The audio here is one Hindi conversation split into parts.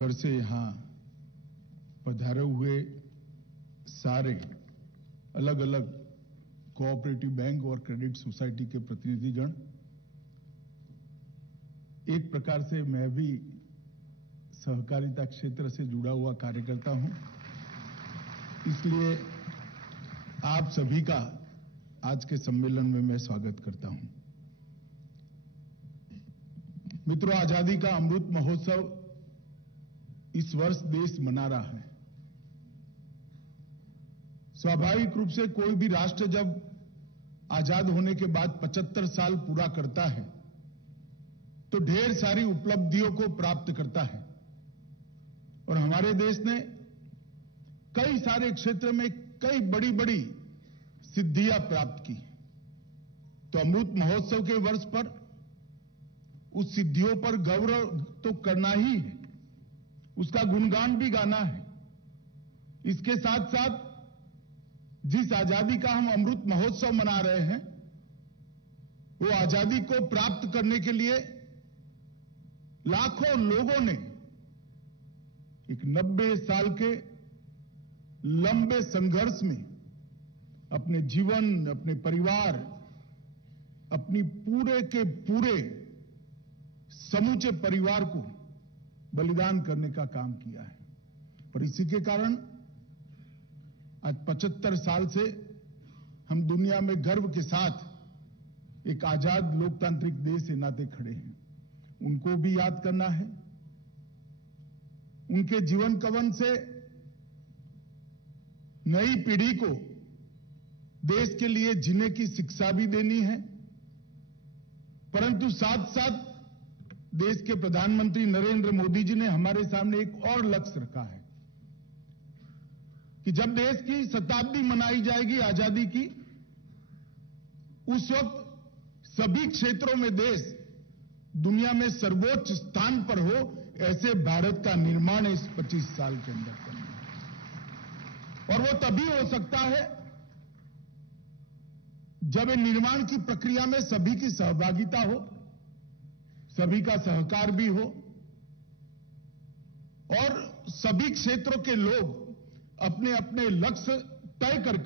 घर से यहाँ पधारे हुए सारे अलग अलग कोऑपरेटिव बैंक और क्रेडिट सोसाइटी के प्रतिनिधिगण, एक प्रकार से मैं भी सहकारिता क्षेत्र से जुड़ा हुआ कार्यकर्ता हूं, इसलिए आप सभी का आज के सम्मेलन में मैं स्वागत करता हूं। मित्रों, आजादी का अमृत महोत्सव इस वर्ष देश मना रहा है। स्वाभाविक रूप से कोई भी राष्ट्र जब आजाद होने के बाद 75 साल पूरा करता है तो ढेर सारी उपलब्धियों को प्राप्त करता है और हमारे देश ने कई सारे क्षेत्र में कई बड़ी बड़ी सिद्धियां प्राप्त की। तो अमृत महोत्सव के वर्ष पर उस सिद्धियों पर गौरव तो करना ही है, उसका गुणगान भी गाना है। इसके साथ साथ जिस आजादी का हम अमृत महोत्सव मना रहे हैं, वो आजादी को प्राप्त करने के लिए लाखों लोगों ने एक 90 साल के लंबे संघर्ष में अपने जीवन, अपने परिवार, अपनी पूरे के पूरे समूचे परिवार को बलिदान करने का काम किया है। और इसी के कारण आज 75 साल से हम दुनिया में गर्व के साथ एक आजाद लोकतांत्रिक देश के नाते खड़े हैं। उनको भी याद करना है, उनके जीवन कवन से नई पीढ़ी को देश के लिए जीने की शिक्षा भी देनी है, परंतु साथ साथ देश के प्रधानमंत्री नरेंद्र मोदी जी ने हमारे सामने एक और लक्ष्य रखा है कि जब देश की शताब्दी मनाई जाएगी आजादी की, उस वक्त सभी क्षेत्रों में देश दुनिया में सर्वोच्च स्थान पर हो, ऐसे भारत का निर्माण इस 25 साल के अंदर करना है। और वो तभी हो सकता है जब निर्माण की प्रक्रिया में सभी की सहभागिता हो, सभी का सहकार भी हो और सभी क्षेत्रों के लोग अपने अपने लक्ष्य तय कर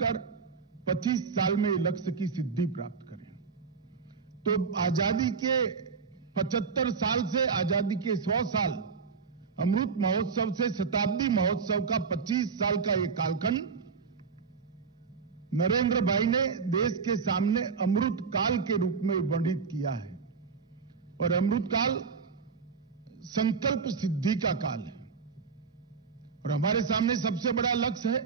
25 साल में लक्ष्य की सिद्धि प्राप्त करें। तो आजादी के 75 साल से आजादी के 100 साल, अमृत महोत्सव से शताब्दी महोत्सव का 25 साल का एक कालखंड नरेंद्र भाई ने देश के सामने अमृत काल के रूप में वर्णित किया है। और अमृत काल संकल्प सिद्धि का काल है और हमारे सामने सबसे बड़ा लक्ष्य है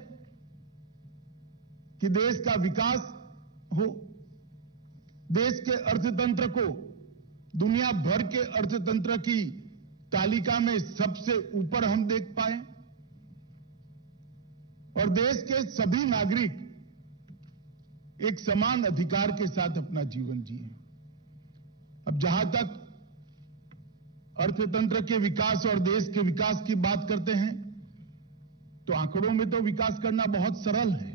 कि देश का विकास हो, देश के अर्थतंत्र को दुनिया भर के अर्थतंत्र की तालिका में सबसे ऊपर हम देख पाए और देश के सभी नागरिक एक समान अधिकार के साथ अपना जीवन जिए। अब जहां तक अर्थतंत्र के विकास और देश के विकास की बात करते हैं तो आंकड़ों में तो विकास करना बहुत सरल है।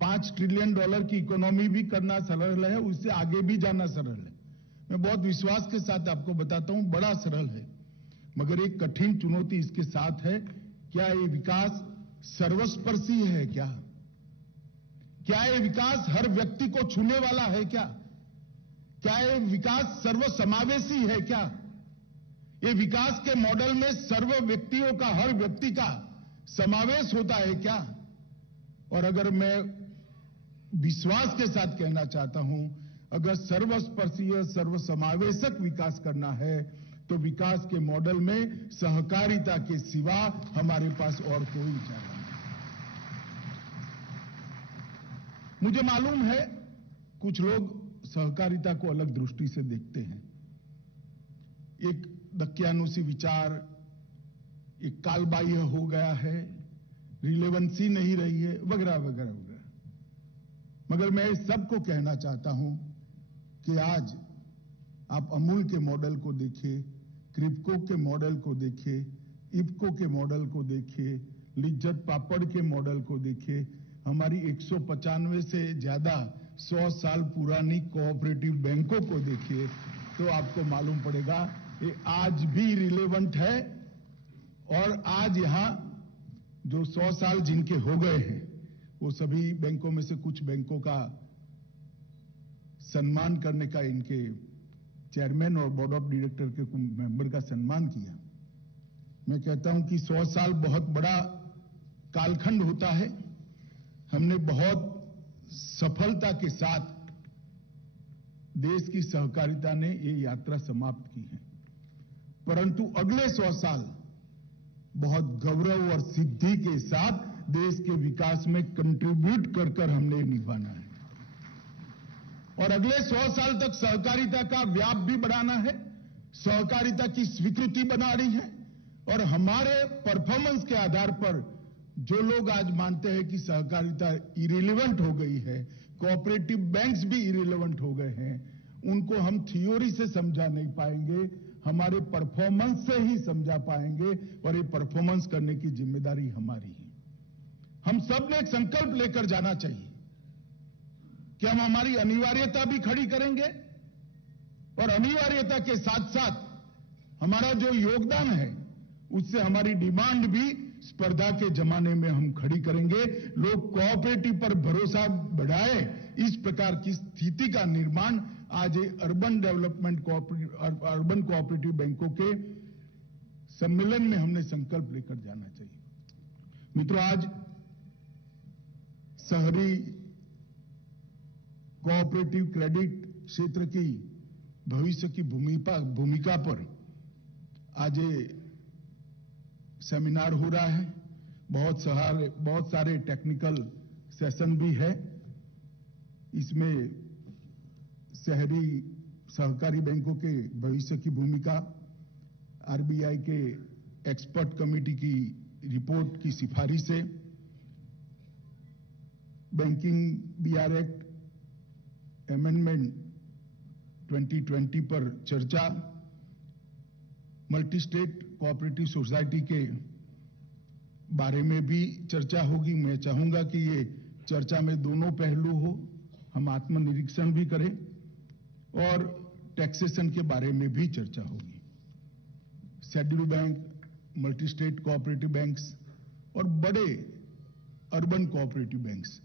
$5 ट्रिलियन की इकोनॉमी भी करना सरल है, उससे आगे भी जाना सरल है। मैं बहुत विश्वास के साथ आपको बताता हूं, बड़ा सरल है, मगर एक कठिन चुनौती इसके साथ है। क्या ये विकास सर्वस्पर्शी है? क्या ये विकास हर व्यक्ति को छूने वाला है? क्या ये विकास सर्वसमावेशी है? क्या ये विकास के मॉडल में सर्व व्यक्तियों का, हर व्यक्ति का समावेश होता है क्या? और अगर मैं विश्वास के साथ कहना चाहता हूं, अगर सर्वस्पर्शीय, सर्वसमावेशक विकास करना है तो विकास के मॉडल में सहकारिता के सिवा हमारे पास और कोई चारा नहीं। मुझे मालूम है कुछ लोग सहकारिता को अलग दृष्टि से देखते हैं, एक दकियानुसी विचार, एक कालबाह्य हो गया है, रिलेवेंसी नहीं रही है, वगैरह वगैरह वगैरह। मगर मैं सबको कहना चाहता हूं कि आज आप अमूल के मॉडल को देखिए, क्रिप्को के मॉडल को देखिए, इफ्को के मॉडल को देखिए, लिज्जत पापड़ के मॉडल को देखिए, हमारी 195 से ज्यादा 100 साल पुरानी कोऑपरेटिव बैंकों को देखिए, तो आपको मालूम पड़ेगा ये आज भी रिलेवेंट है और आज यहां जो 100 साल जिनके हो गए हैं, वो सभी बैंकों में से कुछ बैंकों का सम्मान करने का, इनके चेयरमैन और बोर्ड ऑफ डायरेक्टर के मेंबर का सम्मान किया। मैं कहता हूं कि 100 साल बहुत बड़ा कालखंड होता है। हमने बहुत सफलता के साथ देश की सहकारिता ने ये यात्रा समाप्त की है, परंतु अगले 100 साल बहुत गौरव और सिद्धि के साथ देश के विकास में कंट्रीब्यूट कर हमने निभाना है। और अगले 100 साल तक सहकारिता का व्याप भी बढ़ाना है, सहकारिता की स्वीकृति बनानी है। और हमारे परफॉर्मेंस के आधार पर जो लोग आज मानते हैं कि सहकारिता इरिलेवेंट हो गई है, कोऑपरेटिव बैंक्स भी इरिलेवेंट हो गए हैं, उनको हम थ्योरी से समझा नहीं पाएंगे, हमारे परफॉर्मेंस से ही समझा पाएंगे। और ये परफॉर्मेंस करने की जिम्मेदारी हमारी है। हम सब ने एक संकल्प लेकर जाना चाहिए कि हम हमारी अनिवार्यता भी खड़ी करेंगे और अनिवार्यता के साथ साथ हमारा जो योगदान है उससे हमारी डिमांड भी स्पर्धा के जमाने में हम खड़ी करेंगे। लोग कोऑपरेटिव पर भरोसा बढ़ाए, इस प्रकार की स्थिति का निर्माण आज अर्बन डेवलपमेंट अर्बन कोऑपरेटिव बैंकों के सम्मेलन में हमने संकल्प लेकर जाना चाहिए। मित्रों, आज शहरी कोऑपरेटिव क्रेडिट क्षेत्र की भविष्य की भूमिका पर आज सेमिनार हो रहा है। बहुत सारे टेक्निकल सेशन भी है। इसमें शहरी सहकारी बैंकों के भविष्य की भूमिका, आरबीआई के एक्सपर्ट कमेटी की रिपोर्ट की सिफारिशें, बैंकिंग बीआर एक्ट अमेंडमेंट 2020 पर चर्चा, मल्टी स्टेट कोऑपरेटिव सोसाइटी के बारे में भी चर्चा होगी। मैं चाहूंगा कि ये चर्चा में दोनों पहलू हो, हम आत्मनिरीक्षण भी करें और टैक्सेशन के बारे में भी चर्चा होगी। Scheduled bank, multi state cooperative banks और बड़े अर्बन कोऑपरेटिव बैंक्स,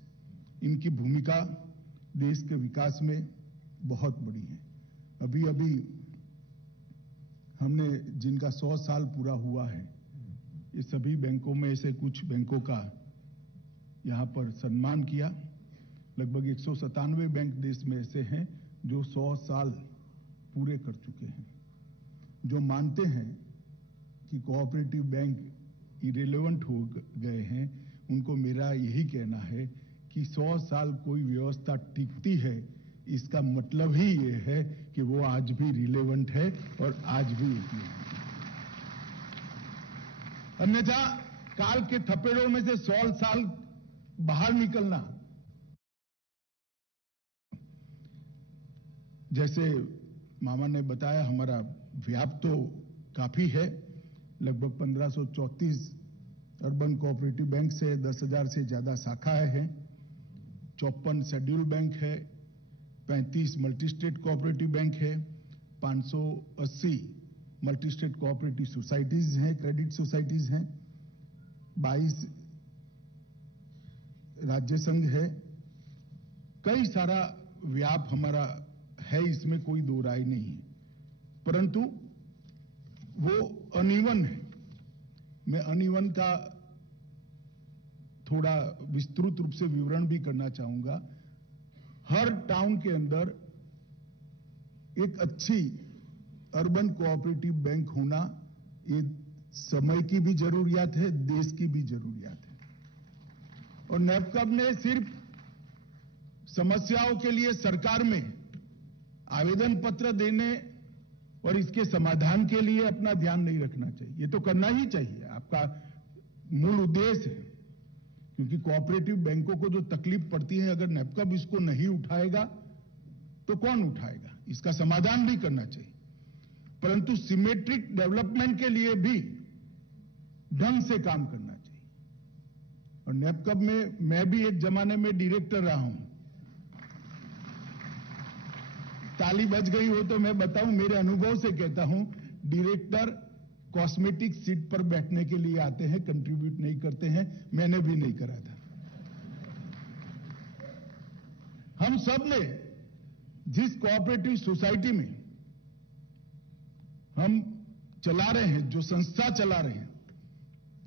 इनकी भूमिका देश के विकास में बहुत बड़ी है। अभी अभी हमने जिनका 100 साल पूरा हुआ है, ये सभी बैंकों में से कुछ बैंकों का यहां पर सम्मान किया। लगभग 197 बैंक देश में ऐसे हैं जो 100 साल पूरे कर चुके हैं। जो मानते हैं कि कोऑपरेटिव बैंक इरेलेवेंट हो गए हैं, उनको मेरा यही कहना है कि 100 साल कोई व्यवस्था टिकती है, इसका मतलब ही ये है कि वो आज भी रिलेवेंट है और आज भी उपयोगी है। अन्यथा काल के थपेड़ों में से 100 साल बाहर निकलना, जैसे मामा ने बताया, हमारा व्याप तो काफी है। लगभग 1534 अर्बन कोऑपरेटिव बैंक से 10,000 से ज्यादा शाखाएं हैं, 54 शेड्यूल्ड बैंक है, 35 मल्टी स्टेट कोऑपरेटिव बैंक है, 580 मल्टी स्टेट कोऑपरेटिव सोसाइटीज हैं, क्रेडिट सोसाइटीज हैं, 22 राज्य संघ है। कई सारा व्याप हमारा है, इसमें कोई दो राय नहीं है, परंतु वो अनइवन है। मैं अनइवन का थोड़ा विस्तृत रूप से विवरण भी करना चाहूंगा। हर टाउन के अंदर एक अच्छी अर्बन कोऑपरेटिव बैंक होना, ये समय की भी जरूरियात है, देश की भी जरूरियात है। और नैपकब ने सिर्फ समस्याओं के लिए सरकार में आवेदन पत्र देने और इसके समाधान के लिए अपना ध्यान नहीं रखना चाहिए। ये तो करना ही चाहिए, आपका मूल उद्देश्य है, क्योंकि कोऑपरेटिव बैंकों को जो तकलीफ पड़ती है, अगर नैपकब इसको नहीं उठाएगा तो कौन उठाएगा? इसका समाधान भी करना चाहिए। परंतु सिमेट्रिक डेवलपमेंट के लिए भी ढंग से काम करना चाहिए। और नैपकब में मैं भी एक जमाने में डायरेक्टर रहा हूं। ताली बज गई हो तो मैं बताऊं, मेरे अनुभव से कहता हूं, डायरेक्टर कॉस्मेटिक सीट पर बैठने के लिए आते हैं, कंट्रीब्यूट नहीं करते हैं। मैंने भी नहीं करा था। हम सब ने जिस कोऑपरेटिव सोसाइटी में हम चला रहे हैं, जो संस्था चला रहे हैं,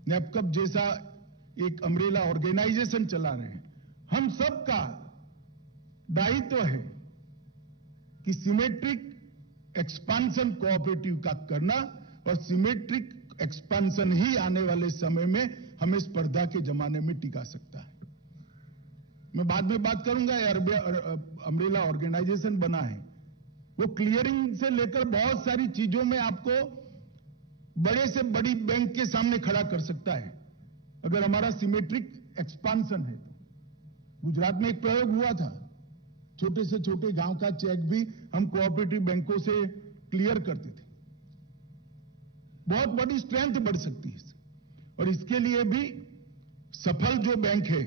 नैपकप जैसा एक अम्ब्रेला ऑर्गेनाइजेशन चला रहे हैं, हम सबका दायित्व है कि सिमेट्रिक एक्सपांशन कोऑपरेटिव का करना, और सिमेट्रिक एक्सपांशन ही आने वाले समय में हमें स्पर्धा के जमाने में टिका सकता है। मैं बाद में बात करूंगा। अम्ब्रेला ऑर्गेनाइजेशन बना है, वो क्लियरिंग से लेकर बहुत सारी चीजों में आपको बड़े से बड़ी बैंक के सामने खड़ा कर सकता है, अगर हमारा सिमेट्रिक एक्सपांशन है तो। गुजरात में एक प्रयोग हुआ था, छोटे से छोटे गांव का चेक भी हम कोऑपरेटिव बैंकों से क्लियर करते थे। बहुत बड़ी स्ट्रेंथ बढ़ सकती है इससे, और इसके लिए भी सफल जो बैंक है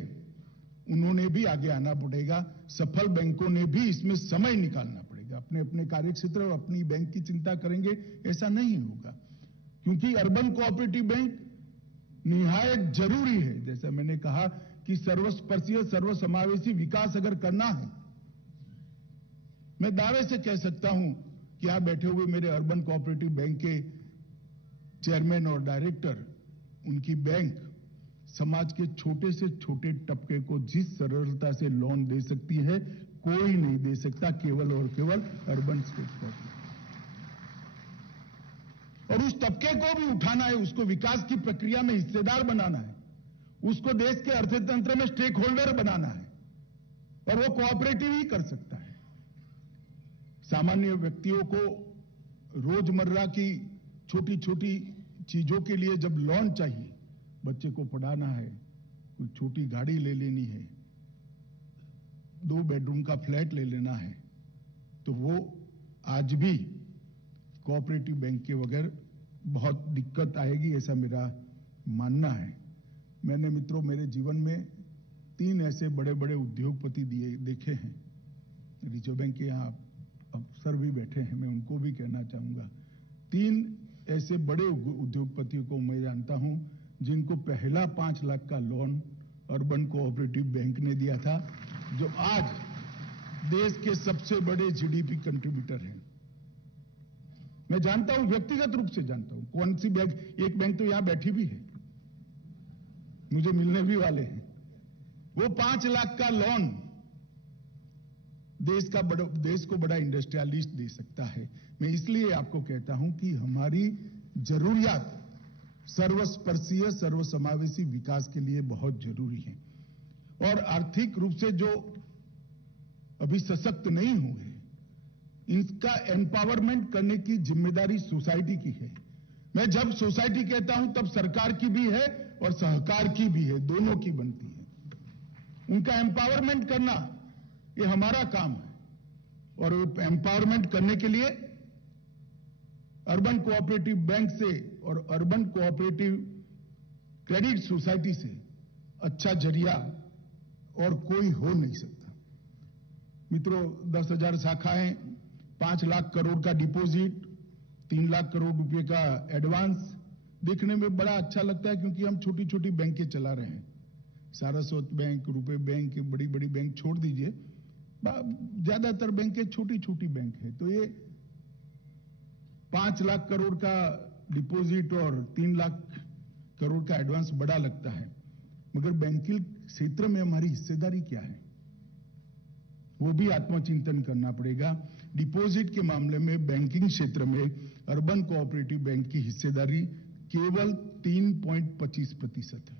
उन्होंने भी आगे आना पड़ेगा। सफल बैंकों ने भी इसमें समय निकालना पड़ेगा। अपने अपने कार्यक्षेत्र और अपनी बैंक की चिंता करेंगे ऐसा नहीं होगा, क्योंकि अर्बन कोऑपरेटिव बैंक निहायत जरूरी है। जैसा मैंने कहा कि सर्वस्पर्शीय सर्वसमावेशी विकास अगर करना है, मैं दावे से कह सकता हूं कि यहां बैठे हुए मेरे अर्बन कोऑपरेटिव बैंक के चेयरमैन और डायरेक्टर, उनकी बैंक समाज के छोटे से छोटे तबके को जिस सरलता से लोन दे सकती है, कोई नहीं दे सकता, केवल और केवल अर्बन स्टेट कोऑपरेटिव। और उस तबके को भी उठाना है, उसको विकास की प्रक्रिया में हिस्सेदार बनाना है, उसको देश के अर्थतंत्र में स्टेक होल्डर बनाना है, और वो कोऑपरेटिव ही कर सकता है। सामान्य व्यक्तियों को रोजमर्रा की छोटी छोटी चीजों के लिए जब लोन चाहिए, बच्चे को पढ़ाना है, कोई छोटी गाड़ी ले लेनी है, 2 बेडरूम का फ्लैट ले लेना है, तो वो आज भी कोऑपरेटिव बैंक के बगैर बहुत दिक्कत आएगी, ऐसा मेरा मानना है। मैंने मित्रों मेरे जीवन में 3 ऐसे बड़े बड़े उद्योगपति देखे हैं। रिजर्व बैंक के यहाँ अफसर भी बैठे हैं, मैं उनको भी कहना चाहूंगा, 3 ऐसे बड़े उद्योगपतियों को मैं जानता हूं जिनको पहला 5 लाख का लोन अर्बन कोऑपरेटिव बैंक ने दिया था, जो आज देश के सबसे बड़े जीडीपी कंट्रीब्यूटर हैं। मैं जानता हूं, व्यक्तिगत रूप से जानता हूं कौन सी बैंक। एक बैंक तो यहां बैठी भी है, मुझे मिलने भी वाले हैं। वो 5 लाख का लोन देश को बड़ा इंडस्ट्रियलिस्ट दे सकता है। मैं इसलिए आपको कहता हूं कि हमारी जरूरियात सर्वस्पर्शीय सर्वसमावेशी विकास के लिए बहुत जरूरी है, और आर्थिक रूप से जो अभी सशक्त नहीं हुए, इनका एम्पावरमेंट करने की जिम्मेदारी सोसाइटी की है। मैं जब सोसाइटी कहता हूं तब सरकार की भी है और सहकार की भी है, दोनों की बनती है। उनका एम्पावरमेंट करना ये हमारा काम है, और एम्पावरमेंट करने के लिए अर्बन कोऑपरेटिव बैंक से और अर्बन कोऑपरेटिव क्रेडिट सोसाइटी से अच्छा जरिया और कोई हो नहीं सकता। मित्रों, 10,000 शाखाएं, 5 लाख करोड़ का डिपॉजिट, 3 लाख करोड़ रुपए का एडवांस, देखने में बड़ा अच्छा लगता है, क्योंकि हम छोटी छोटी बैंकें चला रहे हैं। सारस्वत बैंक, रुपे बैंक, बड़ी बड़ी बैंक छोड़ दीजिए, ज्यादातर बैंकें छोटी छोटी बैंक है। तो ये 5 लाख करोड़ का डिपॉजिट और 3 लाख करोड़ का एडवांस बड़ा लगता है, मगर बैंकिंग क्षेत्र में हमारी हिस्सेदारी क्या है, वो भी आत्मचिंतन करना पड़ेगा। डिपॉजिट के मामले में बैंकिंग क्षेत्र में अर्बन कोऑपरेटिव बैंक की हिस्सेदारी केवल 3.25% है,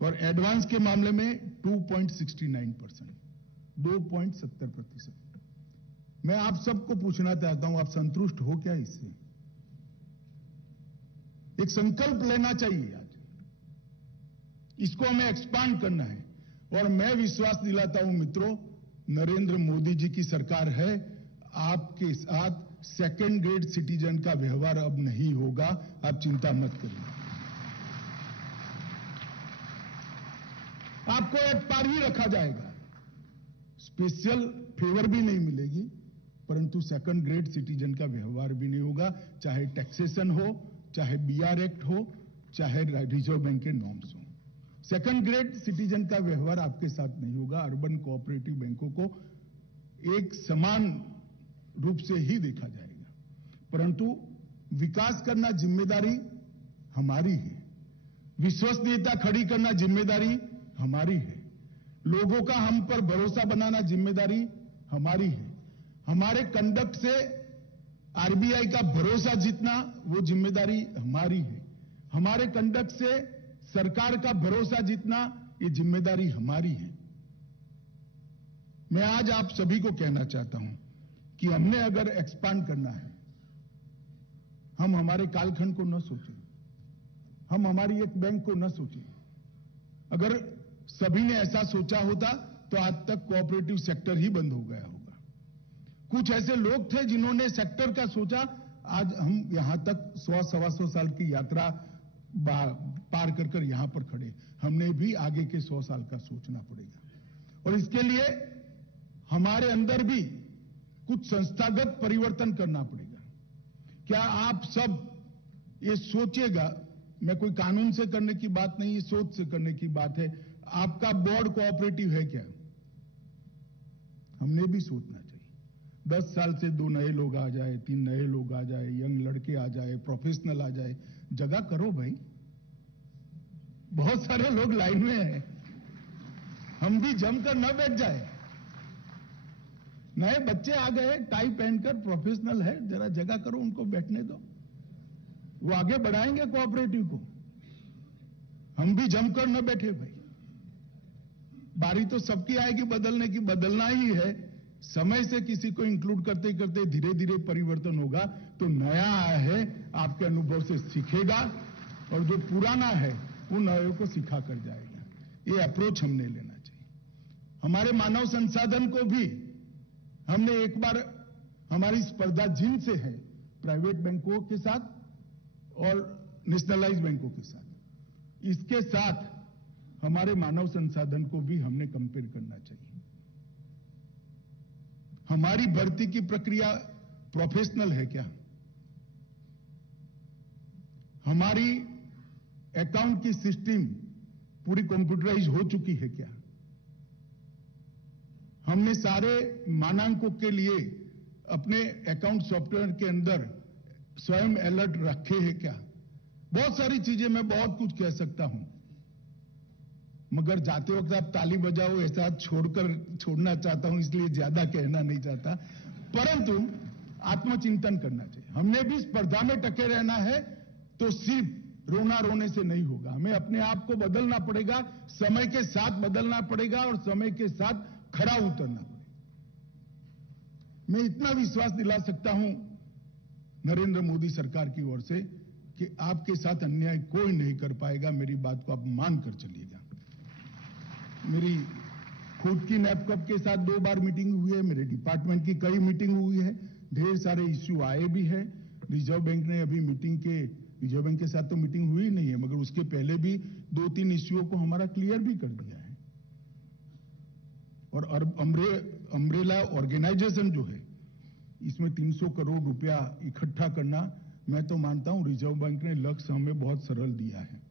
और एडवांस के मामले में 2.69%, 2.70%। मैं आप सबको पूछना चाहता हूं, आप संतुष्ट हो क्या इससे? एक संकल्प लेना चाहिए आज, इसको हमें एक्सपांड करना है। और मैं विश्वास दिलाता हूं मित्रों, नरेंद्र मोदी जी की सरकार है, आपके साथ सेकंड ग्रेड सिटीजन का व्यवहार अब नहीं होगा, आप चिंता मत करिए। आपको एक पार ही रखा जाएगा, स्पेशल फेवर भी नहीं मिलेगी, परंतु सेकंड ग्रेड सिटीजन का व्यवहार भी नहीं होगा, चाहे टैक्सेशन हो, चाहे बीआर एक्ट हो, चाहे रिजर्व बैंक के नॉर्म्स हो। सेकंड ग्रेड सिटीजन का व्यवहार आपके साथ नहीं होगा। अर्बन कोऑपरेटिव बैंकों को एक समान रूप से ही देखा जाएगा, परंतु विकास करना जिम्मेदारी हमारी है, विश्वसनीयता खड़ी करना जिम्मेदारी हमारी है, लोगों का हम पर भरोसा बनाना जिम्मेदारी हमारी है। हमारे कंडक्ट से आरबीआई का भरोसा जीतना वो जिम्मेदारी हमारी है। हमारे कंडक्ट से सरकार का भरोसा जीतना ये जिम्मेदारी हमारी है। मैं आज आप सभी को कहना चाहता हूं कि हमने अगर एक्सपांड करना है, हम हमारे कालखंड को न सोचें, हम हमारी एक बैंक को न सोचें। अगर सभी ने ऐसा सोचा होता तो आज तक कोऑपरेटिव सेक्टर ही बंद हो गया होगा। कुछ ऐसे लोग थे जिन्होंने सेक्टर का सोचा, आज हम यहां तक 100-125 साल की यात्रा पार कर कर यहां पर खड़े। हमने भी आगे के 100 साल का सोचना पड़ेगा और इसके लिए हमारे अंदर भी कुछ संस्थागत परिवर्तन करना पड़ेगा। क्या आप सब ये सोचिएगा, मैं कोई कानून से करने की बात नहीं, ये सोच से करने की बात है। आपका बोर्ड कोऑपरेटिव है क्या? हमने भी सोचना चाहिए। 10 साल से 2 नए लोग आ जाए, 3 नए लोग आ जाए, यंग लड़के आ जाए, प्रोफेशनल आ जाए, जगह करो भाई। बहुत सारे लोग लाइन में हैं, हम भी जमकर न बैठ जाए। नए बच्चे आ गए, टाई पहनकर, प्रोफेशनल है, जरा जगह करो, उनको बैठने दो, वो आगे बढ़ाएंगे कोऑपरेटिव को। हम भी जमकर न बैठे भाई। बारी तो सबकी आएगी बदलने की, बदलना ही है। समय से किसी को इंक्लूड करते करते धीरे धीरे परिवर्तन होगा। तो नया आया है आपके अनुभव से सीखेगा और जो पुराना है वो नए को सिखा कर जाएगा। ये अप्रोच हमने लेना चाहिए। हमारे मानव संसाधन को भी हमने एक बार, हमारी स्पर्धा जिनसे है प्राइवेट बैंकों के साथ और नेशनलाइज बैंकों के साथ, इसके साथ हमारे मानव संसाधन को भी हमने कंपेयर करना चाहिए। हमारी भर्ती की प्रक्रिया प्रोफेशनल है क्या? हमारी अकाउंट की सिस्टम पूरी कंप्यूटराइज हो चुकी है क्या? हमने सारे मानांकों के लिए अपने अकाउंट सॉफ्टवेयर के अंदर स्वयं अलर्ट रखे हैं क्या? बहुत सारी चीजें, मैं बहुत कुछ कह सकता हूं, मगर जाते वक्त आप ताली बजाओ ऐसा छोड़ना चाहता हूं, इसलिए ज्यादा कहना नहीं चाहता। परंतु आत्मचिंतन करना चाहिए। हमने भी स्पर्धा में टके रहना है तो सिर्फ रोना रोने से नहीं होगा, हमें अपने आप को बदलना पड़ेगा, समय के साथ बदलना पड़ेगा और समय के साथ खड़ा उतरना पड़ेगा। मैं इतना विश्वास दिला सकता हूं नरेंद्र मोदी सरकार की ओर से कि आपके साथ अन्याय कोई नहीं कर पाएगा। मेरी बात को आप मान कर चलिएगा। मेरी खुद की नैपकॉप के साथ 2 बार मीटिंग हुई है, मेरे डिपार्टमेंट की कई मीटिंग हुई है, ढेर सारे इश्यू आए भी है। रिजर्व बैंक ने अभी रिजर्व बैंक के साथ तो मीटिंग हुई नहीं है, मगर उसके पहले भी 2-3 इश्यूओं को हमारा क्लियर भी कर दिया है। और अम्ब्रेला ऑर्गेनाइजेशन जो है, इसमें 300 करोड़ रुपया इकट्ठा करना, मैं तो मानता हूं रिजर्व बैंक ने लक्ष्य हमें बहुत सरल दिया है।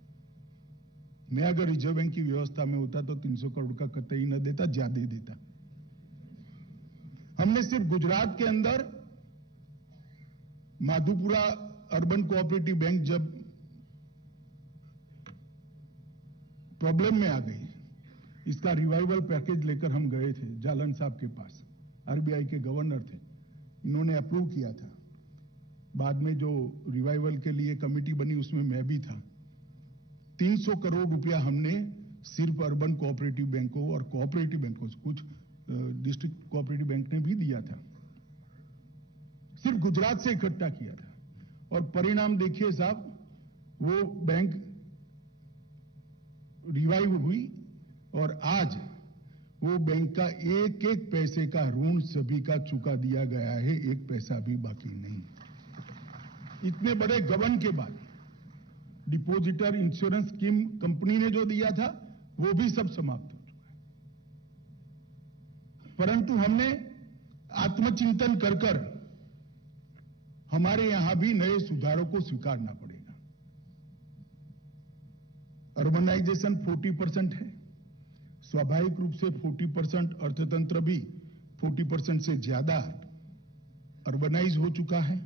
मैं अगर रिजर्व बैंक की व्यवस्था में होता तो 300 करोड़ का कतई न देता, ज्यादा ही देता। हमने सिर्फ गुजरात के अंदर माधुपुरा अर्बन कोऑपरेटिव बैंक जब प्रॉब्लम में आ गई, इसका रिवाइवल पैकेज लेकर हम गए थे जालन साहब के पास, आरबीआई के गवर्नर थे, इन्होंने अप्रूव किया था। बाद में जो रिवाइवल के लिए कमेटी बनी उसमें मैं भी था। 300 करोड़ रुपया हमने सिर्फ अर्बन कोऑपरेटिव बैंकों और कोऑपरेटिव बैंकों से, कुछ डिस्ट्रिक्ट कोऑपरेटिव बैंक ने भी दिया था, सिर्फ गुजरात से इकट्ठा किया था। और परिणाम देखिए साहब, वो बैंक रिवाइव हुई और आज वो बैंक का एक एक पैसे का ऋण सभी का चुका दिया गया है, एक पैसा भी बाकी नहीं। इतने बड़े गबन के बाद डिपॉजिटर इंश्योरेंस स्कीम कंपनी ने जो दिया था वो भी सब समाप्त हो चुका है। परंतु हमने आत्मचिंतन कर कर हमारे यहां भी नए सुधारों को स्वीकारना पड़ेगा। अर्बनाइजेशन 40% है, स्वाभाविक रूप से 40% अर्थतंत्र भी 40% से ज्यादा अर्बनाइज हो चुका है।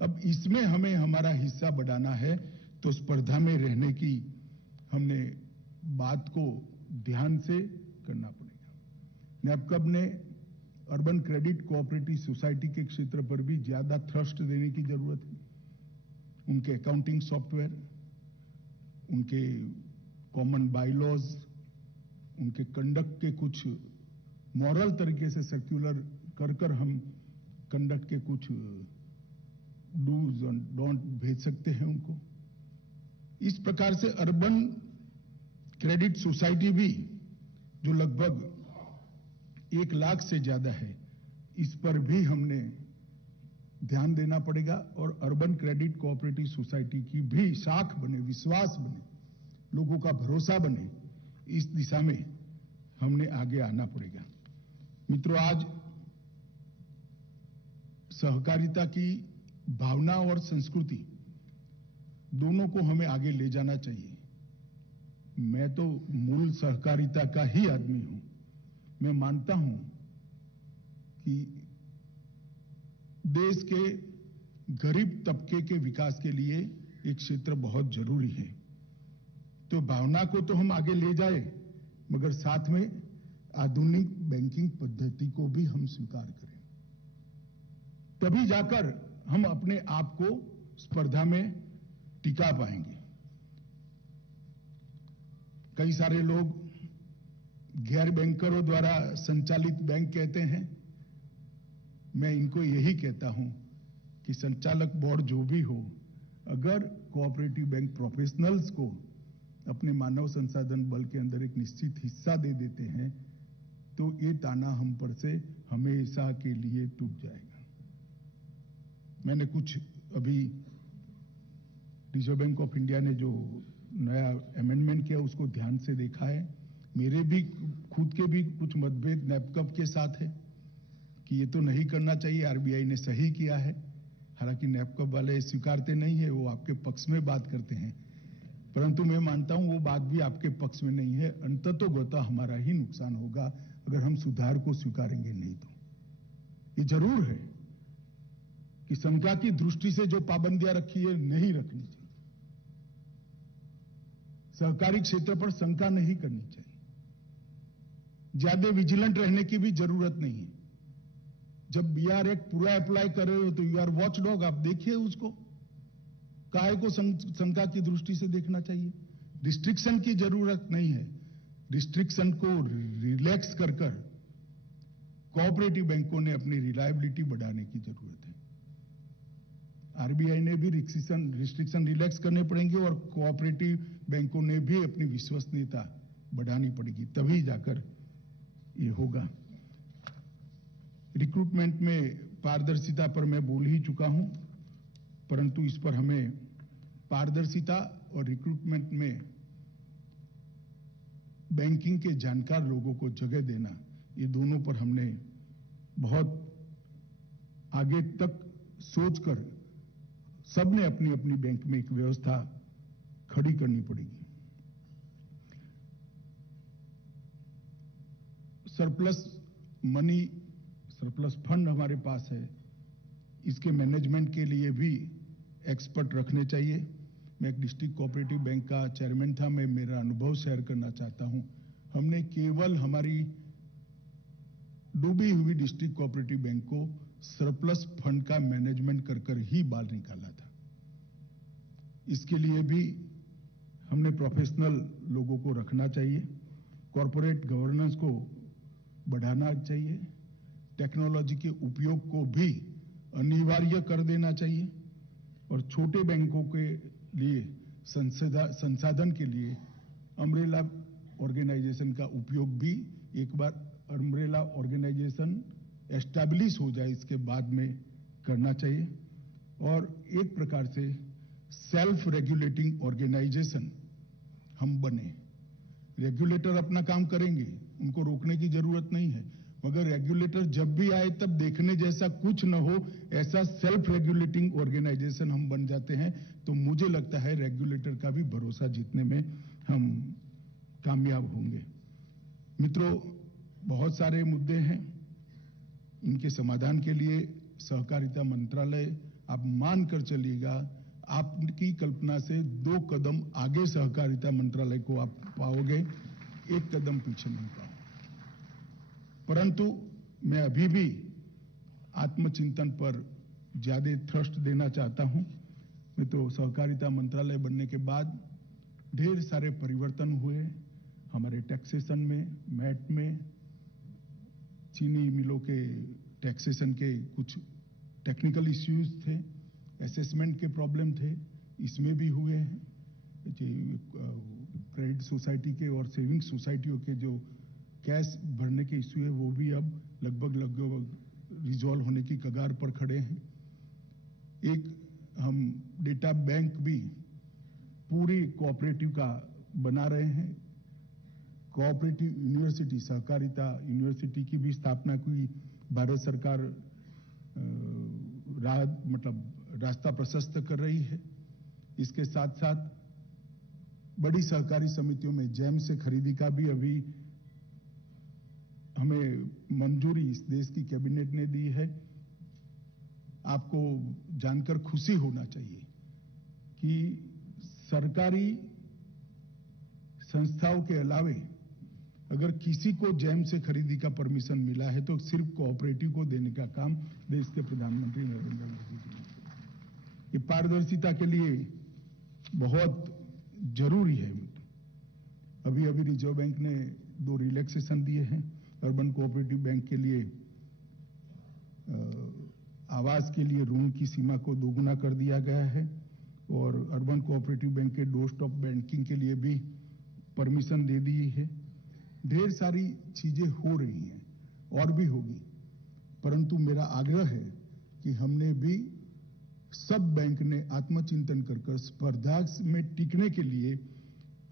अब इसमें हमें हमारा हिस्सा बढ़ाना है तो स्पर्धा में रहने की हमने बात को ध्यान से करना पड़ेगा। नैपकब ने अर्बन क्रेडिट कोऑपरेटिव सोसाइटी के क्षेत्र पर भी ज्यादा थ्रस्ट देने की जरूरत है। उनके अकाउंटिंग सॉफ्टवेयर, उनके कॉमन बायलॉज, उनके कंडक्ट के कुछ मॉरल तरीके से सर्कुलर कर हम कंडक्ट के कुछ डूज एंड डोंट भेज सकते हैं उनको। इस प्रकार से अर्बन क्रेडिट सोसाइटी भी जो लगभग 1 लाख से ज्यादा है, इस पर भी हमने ध्यान देना पड़ेगा और अर्बन क्रेडिट कोऑपरेटिव सोसाइटी की भी साख बने, विश्वास बने, लोगों का भरोसा बने, इस दिशा में हमने आगे आना पड़ेगा। मित्रों, आज सहकारिता की भावना और संस्कृति दोनों को हमें आगे ले जाना चाहिए। मैं तो मूल सहकारिता का ही आदमी हूं। मैं मानता हूं कि देश के गरीब तबके के विकास के लिए एक क्षेत्र बहुत जरूरी है। तो भावना को तो हम आगे ले जाए, मगर साथ में आधुनिक बैंकिंग पद्धति को भी हम स्वीकार करें। तभी जाकर हम अपने आप को स्पर्धा में टिका पाएंगे। कई सारे लोग गैर बैंकरों द्वारा संचालित बैंक कहते हैं। मैं इनको यही कहता हूं कि संचालक बोर्ड जो भी हो, अगर कोऑपरेटिव बैंक प्रोफेशनल्स को अपने मानव संसाधन बल के अंदर एक निश्चित हिस्सा दे देते हैं तो ये ताना हम पर से हमेशा के लिए टूट जाएगा। मैंने कुछ अभी रिजर्व बैंक ऑफ इंडिया ने जो नया अमेंडमेंट किया उसको ध्यान से देखा है। मेरे भी खुद के भी कुछ मतभेद नैपकब के साथ है कि ये तो नहीं करना चाहिए, आरबीआई ने सही किया है। हालांकि नैपकब वाले स्वीकारते नहीं है, वो आपके पक्ष में बात करते हैं, परंतु मैं मानता हूं वो बात भी आपके पक्ष में नहीं है। अंततोगतः हमारा ही नुकसान होगा अगर हम सुधार को स्वीकारेंगे नहीं तो। ये जरूर है कि शंका की दृष्टि से जो पाबंदियां रखी है नहीं रखनी चाहिए। सहकारी क्षेत्र पर शंका नहीं करनी चाहिए। ज्यादा विजिलेंट रहने की भी जरूरत नहीं है। जब बीआर एक्ट पूरा अप्लाई कर रहे हो तो यू आर वॉच डॉग, आप देखिए उसको। काहे को शंका की दृष्टि से देखना चाहिए। रिस्ट्रिक्शन की जरूरत नहीं है। रिस्ट्रिक्शन को रिलैक्स कर कोऑपरेटिव बैंकों ने अपनी रिलायबिलिटी बढ़ाने की जरूरत है। आरबीआई ने भी रिस्ट्रिक्शन रिलैक्स करने पड़ेंगे और कोऑपरेटिव बैंकों ने भी अपनी विश्वसनीयता बढ़ानी पड़ेगी, तभी जाकर ये होगा। रिक्रूटमेंट में पारदर्शिता पर मैं बोल ही चुका हूं, परंतु इस पर हमें पारदर्शिता और रिक्रूटमेंट में बैंकिंग के जानकार लोगों को जगह देना, ये दोनों पर हमने बहुत आगे तक सोचकर सबने अपनी अपनी बैंक में एक व्यवस्था खड़ी करनी पड़ेगी। सरप्लस मनी, सरप्लस फंड हमारे पास है, इसके मैनेजमेंट के लिए भी एक्सपर्ट रखने चाहिए। मैं एक डिस्ट्रिक्ट कोऑपरेटिव बैंक का चेयरमैन था, मैं मेरा अनुभव शेयर करना चाहता हूं। हमने केवल हमारी डूबी हुई डिस्ट्रिक्ट कोऑपरेटिव बैंक को सरप्लस फंड का मैनेजमेंट कर ही बाल निकाला था। इसके लिए भी हमने प्रोफेशनल लोगों को रखना चाहिए। कॉर्पोरेट गवर्नेंस को बढ़ाना चाहिए। टेक्नोलॉजी के उपयोग को भी अनिवार्य कर देना चाहिए और छोटे बैंकों के लिए संसाधन के लिए अम्ब्रेला ऑर्गेनाइजेशन का उपयोग भी, एक बार अम्ब्रेला ऑर्गेनाइजेशन एस्टैब्लिश हो जाए इसके बाद में करना चाहिए। और एक प्रकार से सेल्फ रेगुलेटिंग ऑर्गेनाइजेशन हम बने। रेगुलेटर अपना काम करेंगे, उनको रोकने की जरूरत नहीं है, मगर रेगुलेटर जब भी आए तब देखने जैसा कुछ न हो, ऐसा सेल्फ रेगुलेटिंग ऑर्गेनाइजेशन हम बन जाते हैं तो मुझे लगता है रेगुलेटर का भी भरोसा जीतने में हम कामयाब होंगे। मित्रों, बहुत सारे मुद्दे हैं, इनके समाधान के लिए सहकारिता मंत्रालय, आप मान कर चलिएगा, आपकी कल्पना से 2 कदम आगे सहकारिता मंत्रालय को आप पाओगे, 1 कदम पीछे नहीं पाओगे। परंतु मैं अभी भी आत्मचिंतन पर ज्यादा थ्रस्ट देना चाहता हूं। मैं तो सहकारिता मंत्रालय बनने के बाद ढेर सारे परिवर्तन हुए हमारे टैक्सेशन में, मैट में, चीनी मिलों के टैक्सेशन के कुछ टेक्निकल इश्यूज थे, असेसमेंट के प्रॉब्लम थे, इसमें भी हुए हैं। क्रेडिट सोसाइटी के और सेविंग सोसाइटियों के जो कैश भरने के इश्यू है वो भी अब लगभग रिजॉल्व होने की कगार पर खड़े हैं। एक हम डेटा बैंक भी पूरी कोऑपरेटिव का बना रहे हैं। कोऑपरेटिव यूनिवर्सिटी, सहकारिता यूनिवर्सिटी की भी स्थापना की भारत सरकार रास्ता प्रशस्त कर रही है। इसके साथ साथ बड़ी सहकारी समितियों में जैम से खरीदी का भी अभी हमें मंजूरी इस देश की कैबिनेट ने दी है। आपको जानकर खुशी होना चाहिए कि सरकारी संस्थाओं के अलावे अगर किसी को जैम से खरीदी का परमिशन मिला है तो सिर्फ कोऑपरेटिव को देने का काम देश के प्रधानमंत्री नरेंद्र मोदी जी ने किया। ये पारदर्शिता के लिए बहुत जरूरी है। अभी रिजर्व बैंक ने 2 रिलैक्सेशन दिए हैं। अर्बन कोऑपरेटिव बैंक के लिए आवास के लिए ऋण की सीमा को दोगुना कर दिया गया है और अर्बन कोऑपरेटिव बैंक के डोर स्टॉप बैंकिंग के लिए भी परमिशन दे दी है। ढेर सारी चीजें हो रही हैं और भी होगी, परंतु मेरा आग्रह है कि हमने भी सब बैंक ने आत्मचिंतन कर स्पर्धा में टिकने के लिए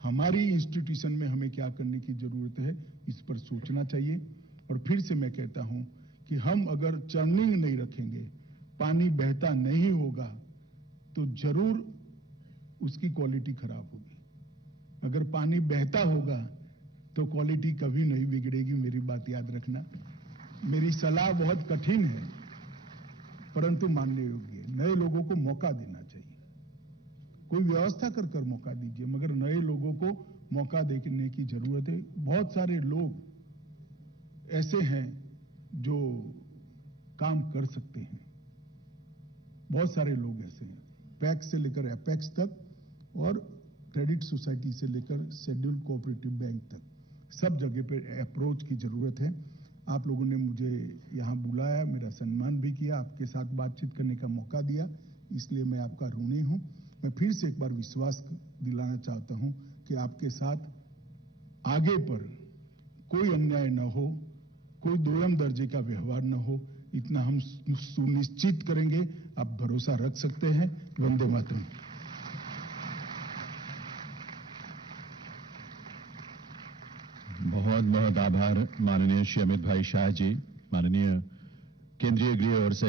हमारी इंस्टीट्यूशन में हमें क्या करने की जरूरत है, इस पर सोचना चाहिए। और फिर से मैं कहता हूं कि हम अगर चर्निंग नहीं रखेंगे, पानी बहता नहीं होगा तो जरूर उसकी क्वालिटी खराब होगी। अगर पानी बहता होगा तो क्वालिटी कभी नहीं बिगड़ेगी। मेरी बात याद रखना। मेरी सलाह बहुत कठिन है परंतु मानने योग्य है। नए लोगों को मौका देना चाहिए। कोई व्यवस्था कर मौका दीजिए, मगर नए लोगों को मौका देने की जरूरत है। बहुत सारे लोग ऐसे हैं जो काम कर सकते हैं, बहुत सारे लोग ऐसे हैं, पैक्स से लेकर एपेक्स तक और क्रेडिट सोसाइटी से लेकर शेड्यूल्ड कोऑपरेटिव बैंक तक, सब जगह पे अप्रोच की जरूरत है। आप लोगों ने मुझे यहाँ बुलाया, मेरा सम्मान भी किया, आपके साथ बातचीत करने का मौका दिया, इसलिए मैं आपका ऋणी हूं। मैं फिर से एक बार विश्वास दिलाना चाहता हूं कि आपके साथ आगे पर कोई अन्याय न हो, कोई दोयम दर्जे का व्यवहार न हो, इतना हम सुनिश्चित करेंगे। आप भरोसा रख सकते हैं। वंदे मातरम। बहुत बहुत आभार माननीय श्री अमित भाई शाह जी, माननीय केंद्रीय गृह और